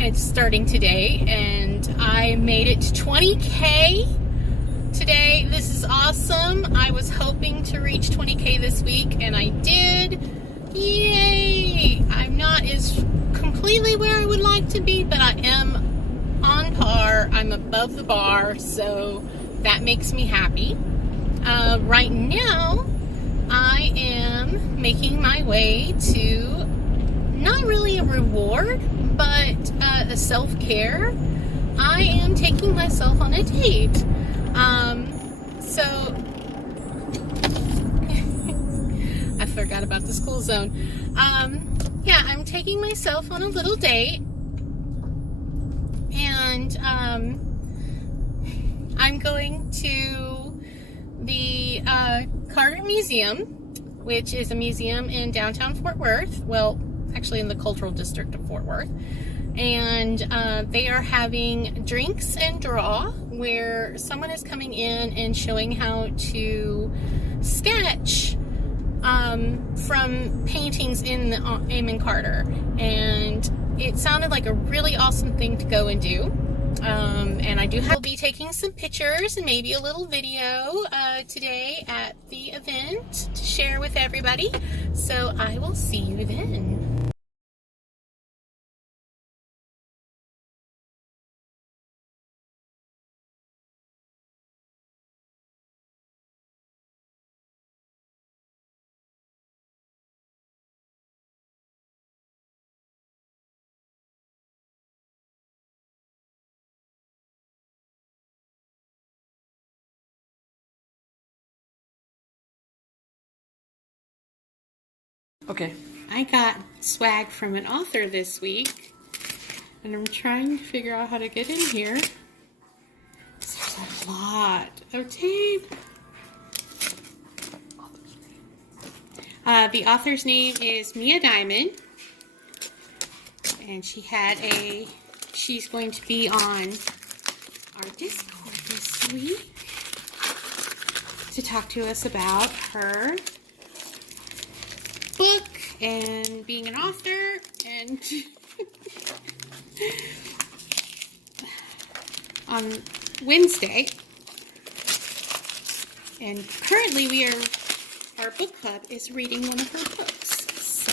It's starting today, and I made it to 20K today. This is awesome. I was hoping to reach 20K this week, and I did. Yay! I'm not as completely where I would like to be, but I am on par. I'm above the bar, so that makes me happy. Right now, I am making my way to not really a reward, but a self-care. I am taking myself on a date. So I forgot about the school zone. Yeah, I'm taking myself on a little date, and I'm going to the Carter Museum, which is a museum in downtown Fort Worth. Well, actually in the cultural district of Fort Worth. And they are having drinks and draw, where someone is coming in and showing how to sketch from paintings in the Amon Carter. And it sounded like a really awesome thing to go and do. And I'll be taking some pictures and maybe a little video today at the event to share with everybody. So I will see you then. Okay. I got swag from an author this week, and I'm trying to figure out how to get in here. There's a lot of tape. The author's name is Mia Diamond, and she's going to be on our Discord this week to talk to us about her book and being an author, and on Wednesday. And currently our book club is reading one of her books. So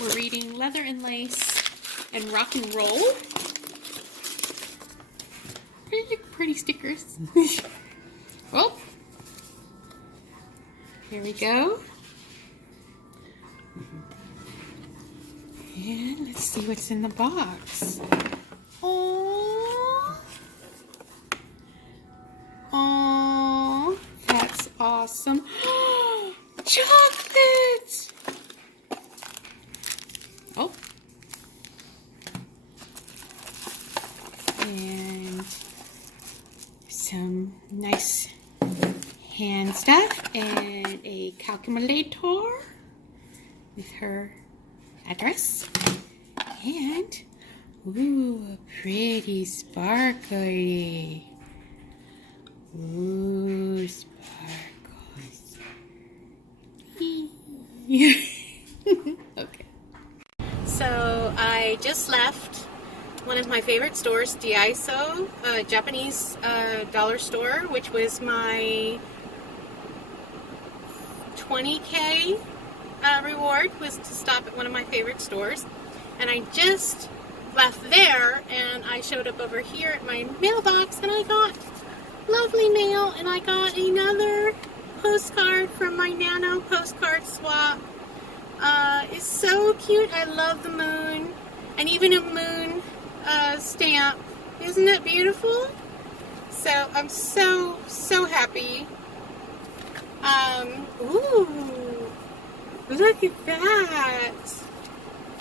we're reading Leather and Lace and Rock and Roll. Pretty stickers. Oh, here we go. And let's see what's in the box. Oh, oh, that's awesome. Chocolate! Oh. And some nice hand stuff and a calculator with her address, and ooh, a pretty sparkly. Ooh, sparkles. Okay. So I just left one of my favorite stores, Daiso, a Japanese dollar store, which was my 20K reward, was to stop at one of my favorite stores. And I just left there, and I showed up over here at my mailbox, and I got lovely mail, and I got another postcard from my Nano postcard swap. It's so cute. I love the moon, and even a moon stamp. Isn't it beautiful? So I'm so happy. Ooh, look at that.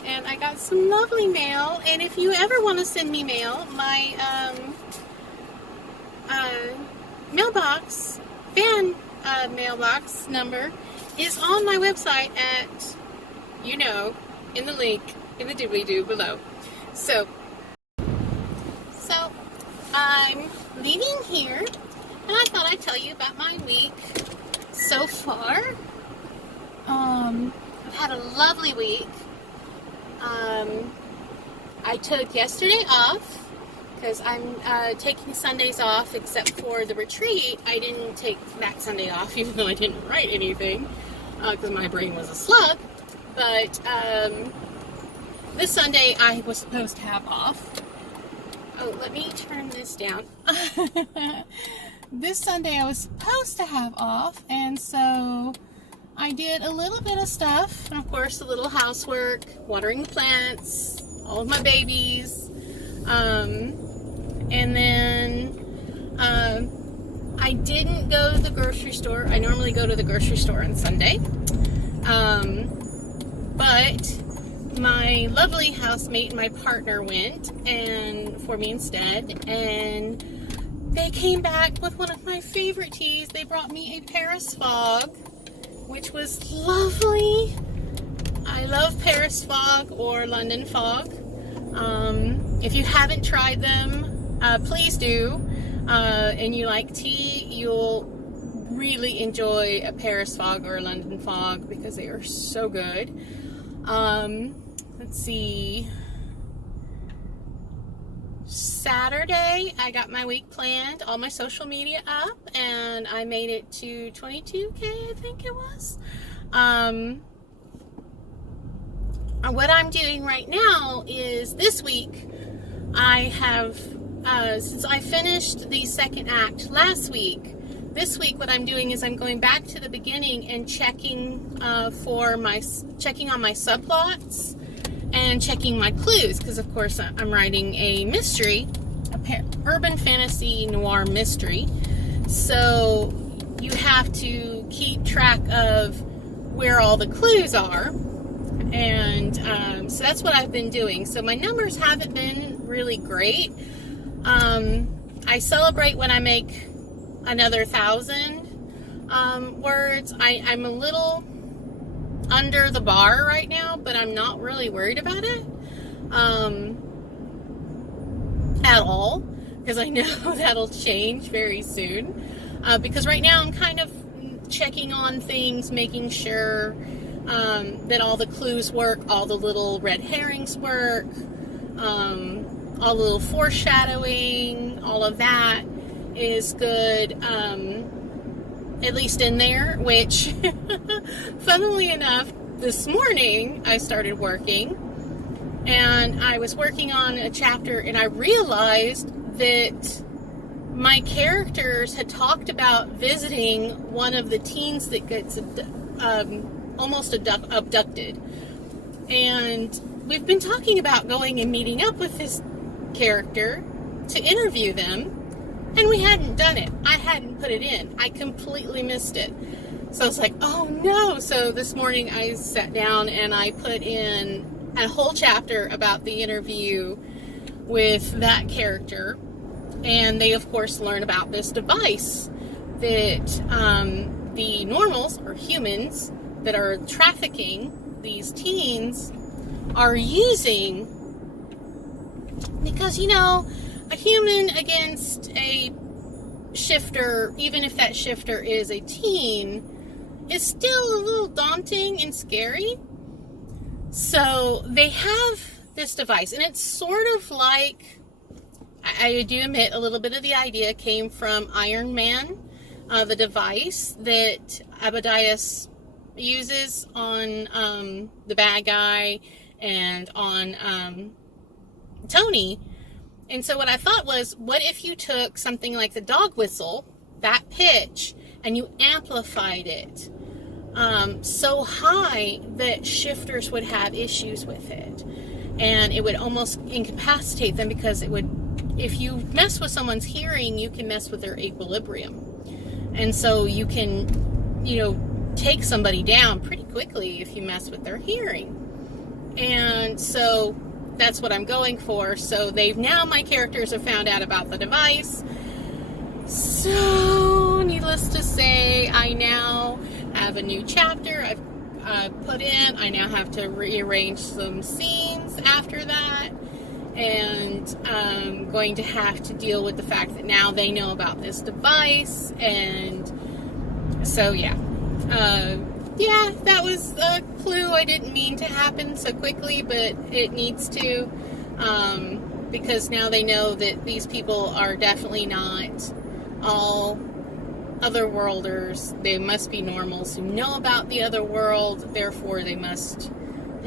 And I got some lovely mail. And if you ever want to send me mail, my mailbox, fan mailbox number is on my website at, you know, in the link in the doobly-doo below. So I'm leaving here, and I thought I'd tell you about my week so far. I've had a lovely week. I took yesterday off because I'm taking Sundays off except for the retreat. I didn't take that Sunday off even though I didn't write anything because my brain was a slug. But this Sunday I was supposed to have off. Oh, let me turn this down. This Sunday I was supposed to have off, and so I did a little bit of stuff, and of course a little housework, watering the plants, all of my babies, and then I didn't go to the grocery store. I normally go to the grocery store on Sunday, but my lovely housemate and my partner went and for me instead, and they came back with one of my favorite teas. They brought me a Paris Fog, which was lovely. I love Paris Fog or London Fog. If you haven't tried them, please do. And you like tea, you'll really enjoy a Paris Fog or a London Fog because they are so good. Let's see. Saturday, I got my week planned, all my social media up, and I made it to 22K, I think it was. What I'm doing right now is this week, I have, since I finished the second act last week, this week what I'm doing is I'm going back to the beginning and checking on my subplots and checking my clues, because of course I'm writing a mystery, urban fantasy noir mystery, so you have to keep track of where all the clues are, and so that's what I've been doing. So my numbers haven't been really great. I celebrate when I make another 1,000 words. I'm a little under the bar right now, but I'm not really worried about it at all, because I know that'll change very soon, because right now I'm kind of checking on things, making sure that all the clues work, all the little red herrings work, all the little foreshadowing, all of that is good, at least in there, which funnily enough, this morning I started working, and I was working on a chapter, and I realized that my characters had talked about visiting one of the teens that gets almost abducted, and we've been talking about going and meeting up with this character to interview them, and we hadn't done it. I hadn't put it in. I completely missed it. So I was like, oh no. So this morning I sat down and I put in a whole chapter about the interview with that character. And they, of course, learn about this device that the normals, or humans, that are trafficking these teens are using. Because, you know, a human against a shifter, even if that shifter is a teen, is still a little daunting and scary. So they have this device, and it's sort of like, I do admit, a little bit of the idea came from Iron Man, the device that Abadias uses on the bad guy and on Tony. And so what I thought was, what if you took something like the dog whistle, that pitch, and you amplified it so high that shifters would have issues with it, and it would almost incapacitate them, because it would, if you mess with someone's hearing, you can mess with their equilibrium, and so you can, you know, take somebody down pretty quickly if you mess with their hearing. And so that's what I'm going for. So my characters have found out about the device. So needless to say, I now have a new chapter I've put in. I now have to rearrange some scenes after that, and I'm going to have to deal with the fact that now they know about this device. And so yeah, that was a clue I didn't mean to happen so quickly, but it needs to. because now they know that these people are definitely not all otherworlders. They must be normals who know about the other world, therefore they must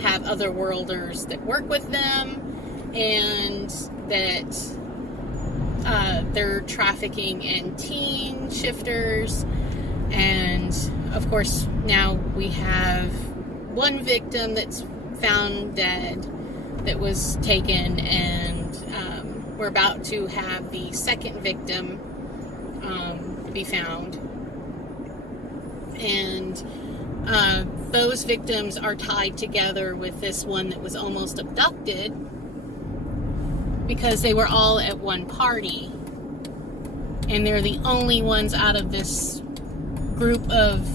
have otherworlders that work with them, and that they're trafficking in teen shifters. And of course now we have one victim that's found dead that was taken, and we're about to have the second victim be found. And those victims are tied together with this one that was almost abducted, because they were all at one party, and they're the only ones out of this group of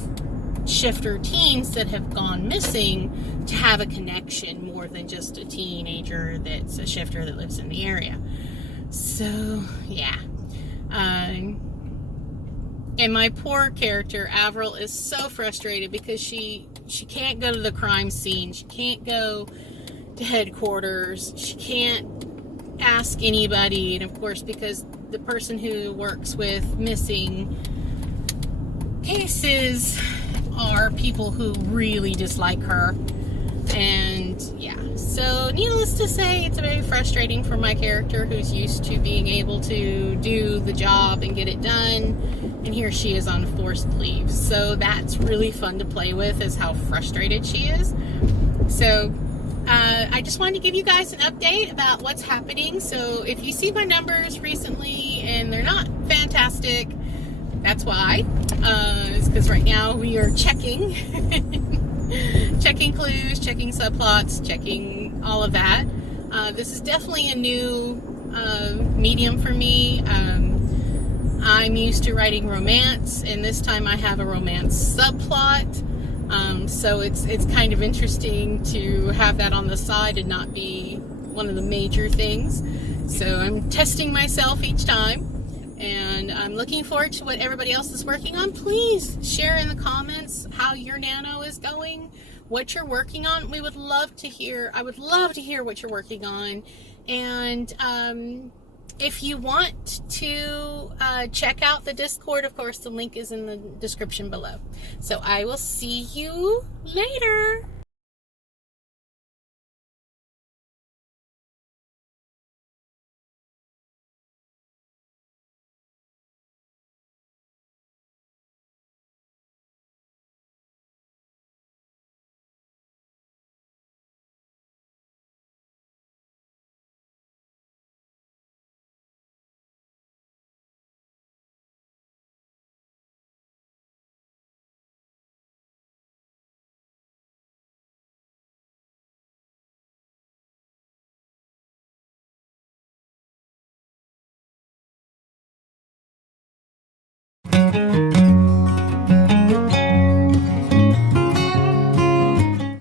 shifter teens that have gone missing to have a connection more than just a teenager that's a shifter that lives in the area. So yeah, and my poor character Avril is so frustrated because she can't go to the crime scene, she can't go to headquarters, she can't ask anybody, and of course because the person who works with missing cases are people who really dislike her. And yeah, so needless to say, it's very frustrating for my character who's used to being able to do the job and get it done, and here she is on forced leave. So that's really fun to play with, is how frustrated she is. So I just wanted to give you guys an update about what's happening. So if you see my numbers recently and they're not fantastic, that's why. It's because right now we are checking checking clues, checking subplots, checking all of that. This is definitely a new medium for me. I'm used to writing romance, and this time I have a romance subplot. So it's kind of interesting to have that on the side and not be one of the major things. So I'm testing myself each time, and I'm looking forward to what everybody else is working on. Please share in the comments how your nano is going, what you're working on. We would love to hear. I would love to hear what you're working on. And if you want to check out the Discord, of course, the link is in the description below. So I will see you later.